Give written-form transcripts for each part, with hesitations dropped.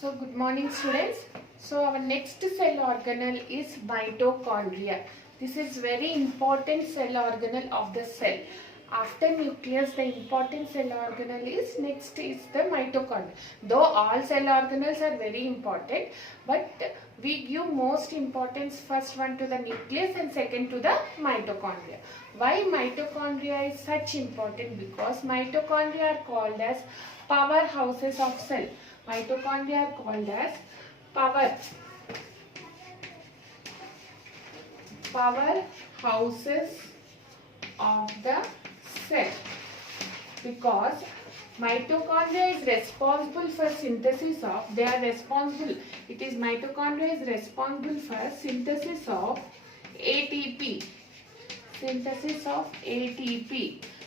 So good morning students. So our next cell organelle is mitochondria. This is very important cell organelle of the cell. After nucleus, the important cell organelle is next is the mitochondria. Though all cell organelles are very important, but we give most importance first one to the nucleus and second to the mitochondria. Why mitochondria is such important? Because mitochondria are called as powerhouses of cell. Mitochondria are called as powerhouses of the cell, because mitochondria is responsible for synthesis of, mitochondria is responsible for synthesis of ATP.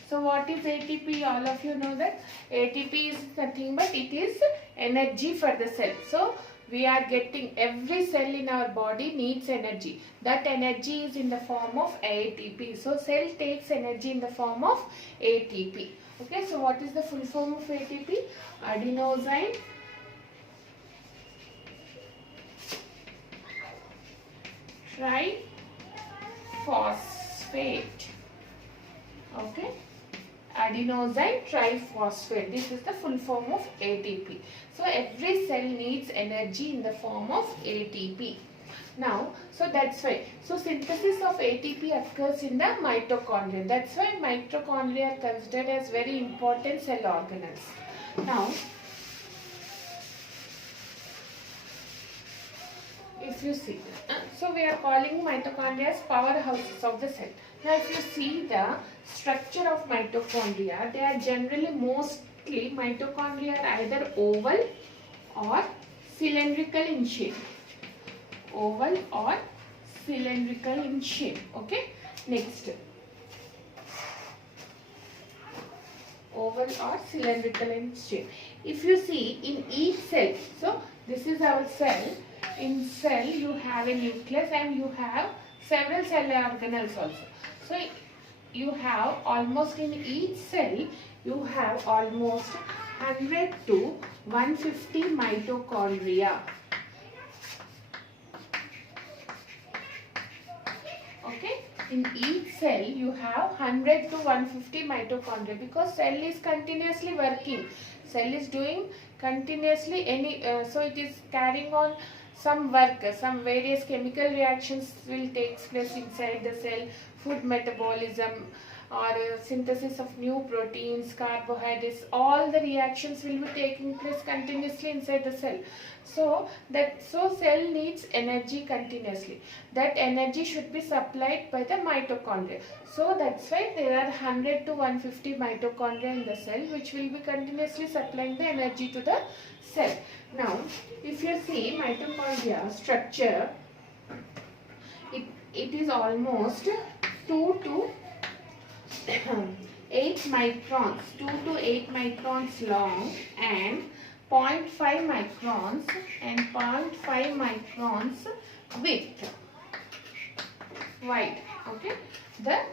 So what is ATP? All of you know that ATP is nothing but it is energy for the cell. So we are getting, every cell in our body needs energy. That energy is in the form of ATP. So cell takes energy in the form of ATP. Okay, so what is the full form of ATP? Adenosine triphosphate. Okay, adenosine triphosphate. This is the full form of ATP. So every cell needs energy in the form of ATP. Now, so that's why. So synthesis of ATP occurs in the mitochondria. That's why mitochondria are considered as very important cell organelles. Now, if you see, so we are calling mitochondria as powerhouses of the cell. Now, if you see the structure of mitochondria, they are generally mostly mitochondria are either oval or cylindrical in shape. Oval or cylindrical in shape. Okay. Next, oval or cylindrical in shape. If you see in each cell, so this is our cell. In cell you have a nucleus and you have several cell organelles also. So you have almost in each cell you have almost 100 to 150 mitochondria. Okay, in each cell you have 100 to 150 mitochondria, because cell is continuously working. Cell is doing continuously so it is carrying on some work, some various chemical reactions will take place inside the cell, food metabolism or synthesis of new proteins, carbohydrates, all the reactions will be taking place continuously inside the cell. So cell needs energy continuously. That energy should be supplied by the mitochondria. So that's why there are 100 to 150 mitochondria in the cell, which will be continuously supplying the energy to the cell. Now, if you see mitochondria structure, it is almost 2 to 8 microns, 2 to 8 microns long and 0.5 microns wide. Okay, the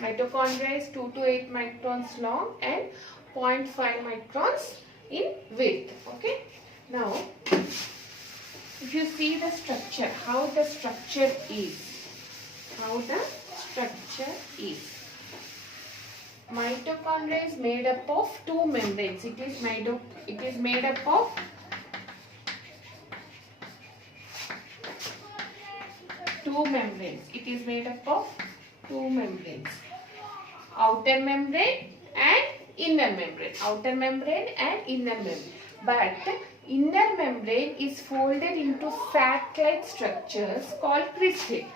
mitochondria is 2 to 8 microns long and 0.5 microns in width. Okay, now if you see the structure, how the structure is, mitochondria is made up of two membranes. It is made up of two membranes. Outer membrane and inner membrane. But inner membrane is folded into sac-like structures called cristae.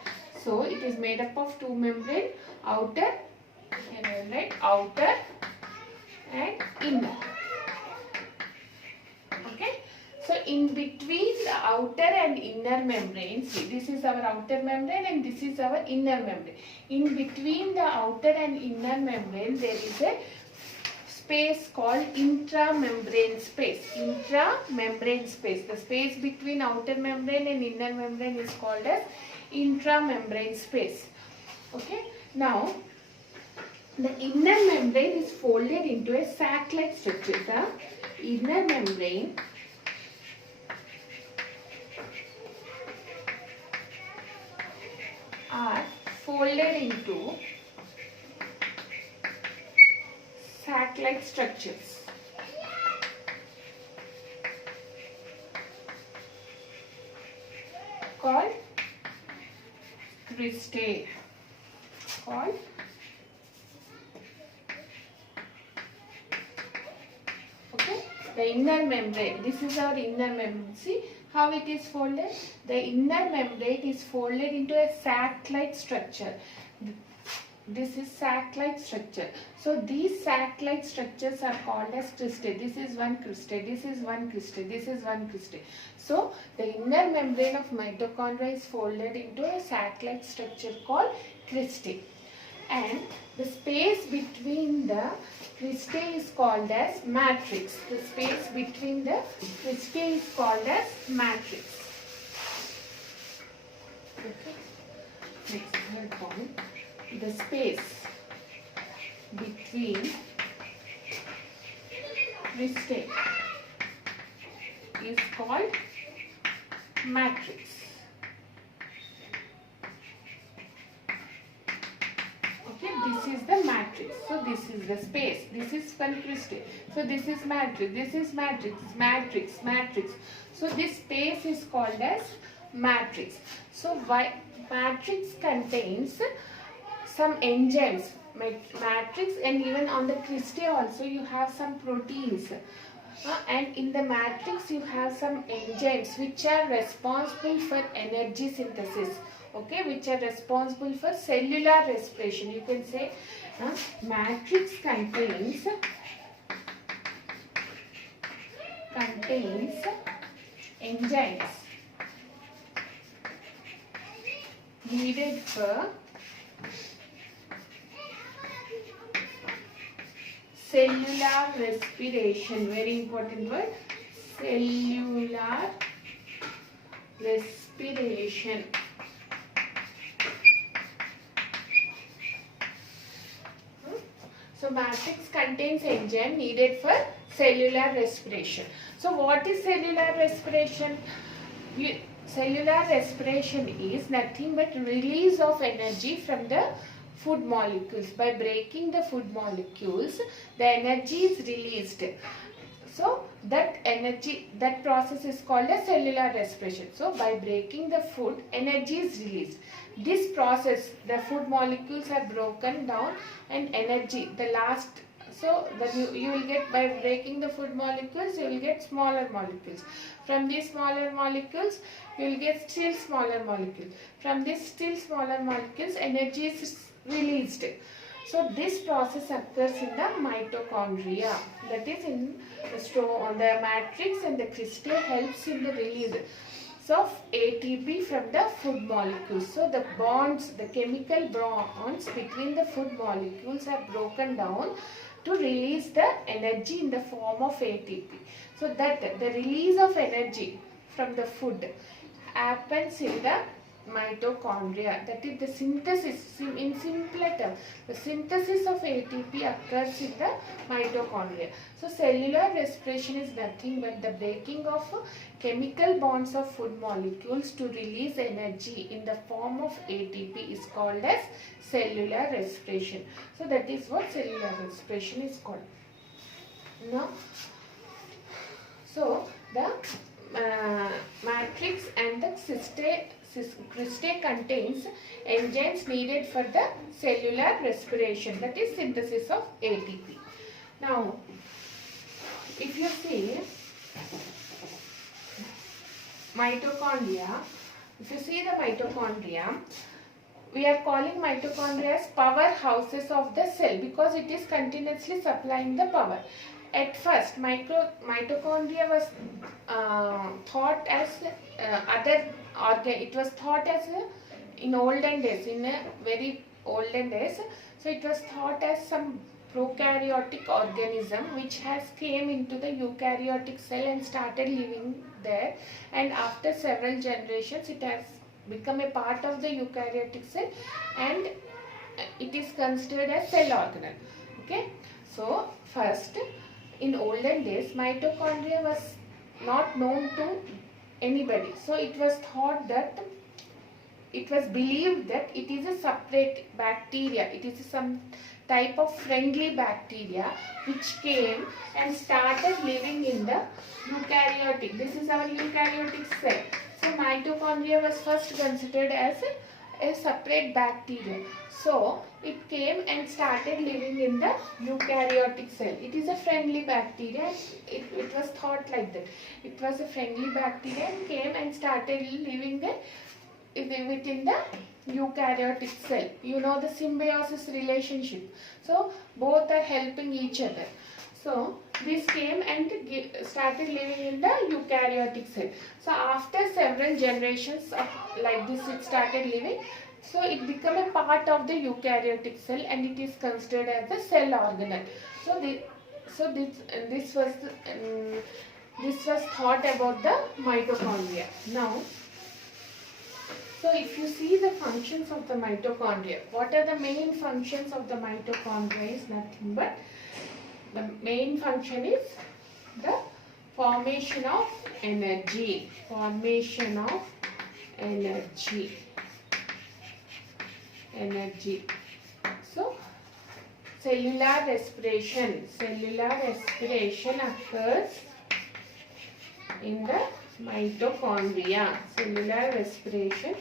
So it is made up of two membranes, outer and inner. Okay. So in between the outer and inner membrane, see, this is our outer membrane and this is our inner membrane. In between the outer and inner membrane, there is a space called intramembrane space. The space between outer membrane and inner membrane is called as intramembrane space. Okay. Now, the inner membrane is folded into a sac-like structure. The inner membrane are folded into sac-like structures called cristae. Called the inner membrane. This is our inner membrane. See how it is folded? The inner membrane is folded into a sac-like structure. This is sac-like structure. So these sac-like structures are called as cristae. This is one cristae. This is one cristae. This is one cristae. So the inner membrane of mitochondria is folded into a sac-like structure called cristae. And the space between the cristae is called as matrix. The space between the cristae is called as matrix. Okay. Next third point. The space between cristae is called matrix. This is the matrix. So this is the space. This is one cristae. So this is matrix. This is matrix. Matrix. Matrix. So this space is called as matrix. So matrix contains some enzymes. Matrix, and even on the cristae also you have some proteins. And in the matrix you have some enzymes which are responsible for energy synthesis. Okay, which are responsible for cellular respiration. You can say matrix contains enzymes needed for cellular respiration. Very important word. Cellular respiration. So matrix contains enzyme needed for cellular respiration. So what is cellular respiration? Cellular respiration is nothing but release of energy from the food molecules. By breaking the food molecules, the energy is released. So that energy, that process is called a cellular respiration. So by breaking the food, energy is released. This process, the food molecules are broken down and energy, the last, so that you will get, by breaking the food molecules, you will get smaller molecules. From these smaller molecules, you will get still smaller molecules. From these still smaller molecules, energy is released. So this process occurs in the mitochondria, that is in the matrix, and the cristae helps in the release of ATP from the food molecules. So the bonds, the chemical bonds between the food molecules are broken down to release the energy in the form of ATP. So that the release of energy from the food happens in the mitochondria. That is the synthesis, in simpler terms, the synthesis of ATP occurs in the mitochondria. So cellular respiration is nothing but the breaking of chemical bonds of food molecules to release energy in the form of ATP is called as cellular respiration. So that is what cellular respiration is called. Now, so the matrix and the cristae contains enzymes needed for the cellular respiration, that is synthesis of ATP. Now, if you see mitochondria, if you see the mitochondria, we are calling mitochondria as powerhouses of the cell because it is continuously supplying the power. At first, mitochondria was thought as other organ. It was thought as in olden days, in a very olden days. So it was thought as some prokaryotic organism which has came into the eukaryotic cell and started living there. And after several generations, it has become a part of the eukaryotic cell, and it is considered as cell organelle. Okay. So first, in olden days, mitochondria was not known to anybody. So it was thought that it was believed that it is a separate bacteria. It is some type of friendly bacteria which came and started living in the eukaryotic. This is our eukaryotic cell. So mitochondria was first considered as a separate bacteria. So it came and started living in the eukaryotic cell. It is a friendly bacteria. It was thought like that. It was a friendly bacteria and came and started living there within the eukaryotic cell. You know the symbiosis relationship. So both are helping each other. So this came and started living in the eukaryotic cell. So after several generations of like this, it started living. So it became a part of the eukaryotic cell and it is considered as the cell organelle. This was thought about the mitochondria. Now, so if you see the functions of the mitochondria, what are the main functions of the mitochondria is nothing but the main function is the formation of energy. Formation of energy. So cellular respiration occurs in the mitochondria. Cellular respiration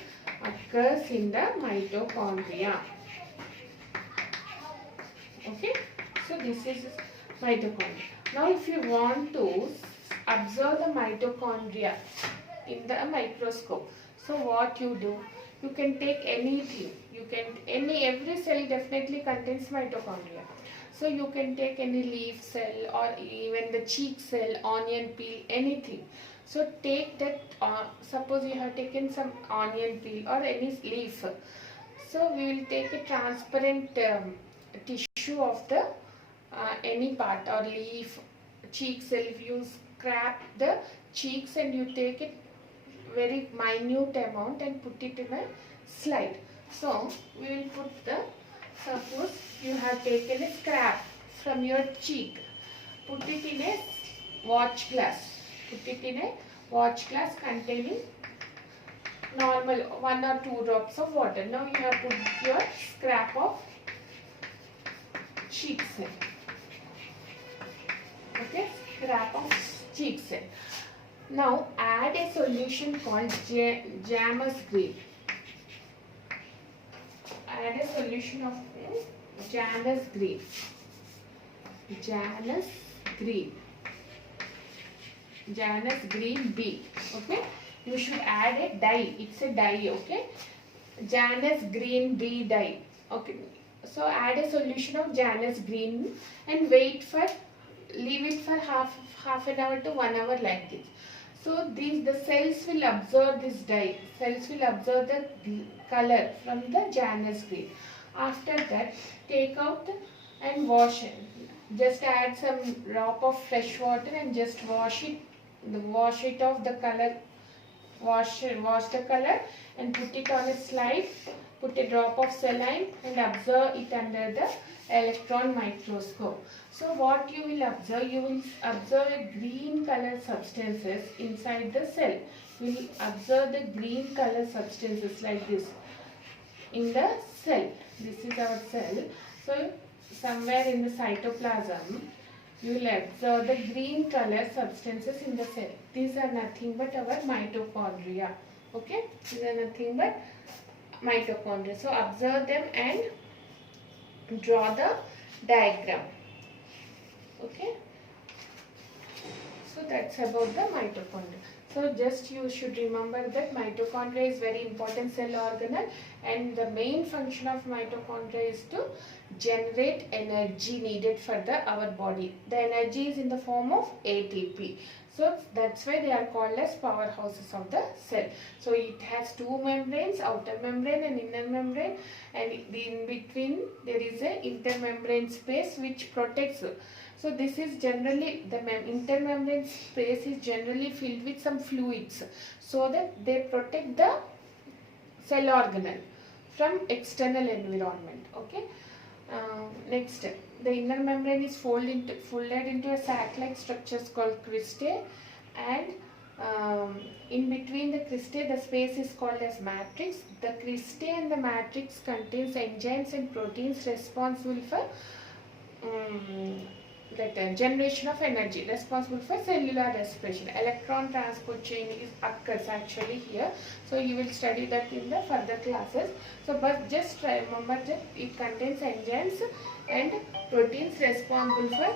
occurs in the mitochondria. Okay, so this is mitochondria. Now if you want to observe the mitochondria in the microscope, so what you do, you can take anything. Every cell definitely contains mitochondria. So you can take any leaf cell or even the cheek cell, onion peel, anything. So take that, suppose you have taken some onion peel or any leaf. So we will take a transparent tissue of the any part or leaf, cheek cell. If you scrap the cheeks and you take it very minute amount and put it in a slide. So we will put the, suppose you have taken a scrap from your cheek, put it in a watch glass. Put it in a watch glass containing normal 1 or 2 drops of water. Now you have put your scrap of cheek cell. Okay, scrap of cheek cell. Now add a solution called Janus green. Add a solution of Janus green. Janus green B. Okay, you should add a dye. It's a dye. Okay, Janus green B dye. Okay, so add a solution of Janus green and leave it for half an hour to 1 hour like this. So the cells will absorb this dye. Cells will absorb the color from the Janus green. After that, take out and wash it. Just add some drop of fresh water and just wash it off the color. Wash the color and put it on a slide. Put a drop of saline and observe it under the electron microscope. So what you will observe? You will observe a green color substances inside the cell. You will observe the green color substances like this in the cell. This is our cell. So somewhere in the cytoplasm, you will observe the green color substances in the cell. These are nothing but our mitochondria. Okay, these are nothing but mitochondria. So observe them and draw the diagram. Okay, so that's about the mitochondria. So just you should remember that mitochondria is very important cell organelle and the main function of mitochondria is to generate energy needed for our body. The energy is in the form of ATP. So that's why they are called as powerhouses of the cell. So it has 2 membranes, outer membrane and inner membrane, and in between there is a intermembrane space which protects. So this is generally, the intermembrane space is generally filled with some fluids so that they protect the cell organelle from external environment. Okay. Next, the inner membrane is folded into a sac-like structures called cristae, and in between the cristae, the space is called as matrix. The cristae and the matrix contains enzymes and proteins responsible for generation of energy, responsible for cellular respiration. Electron transport chain occurs actually here. So you will study that in the further classes. So but just remember that it contains enzymes and proteins responsible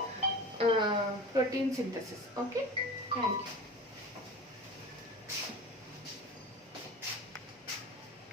for protein synthesis. Okay, thank you.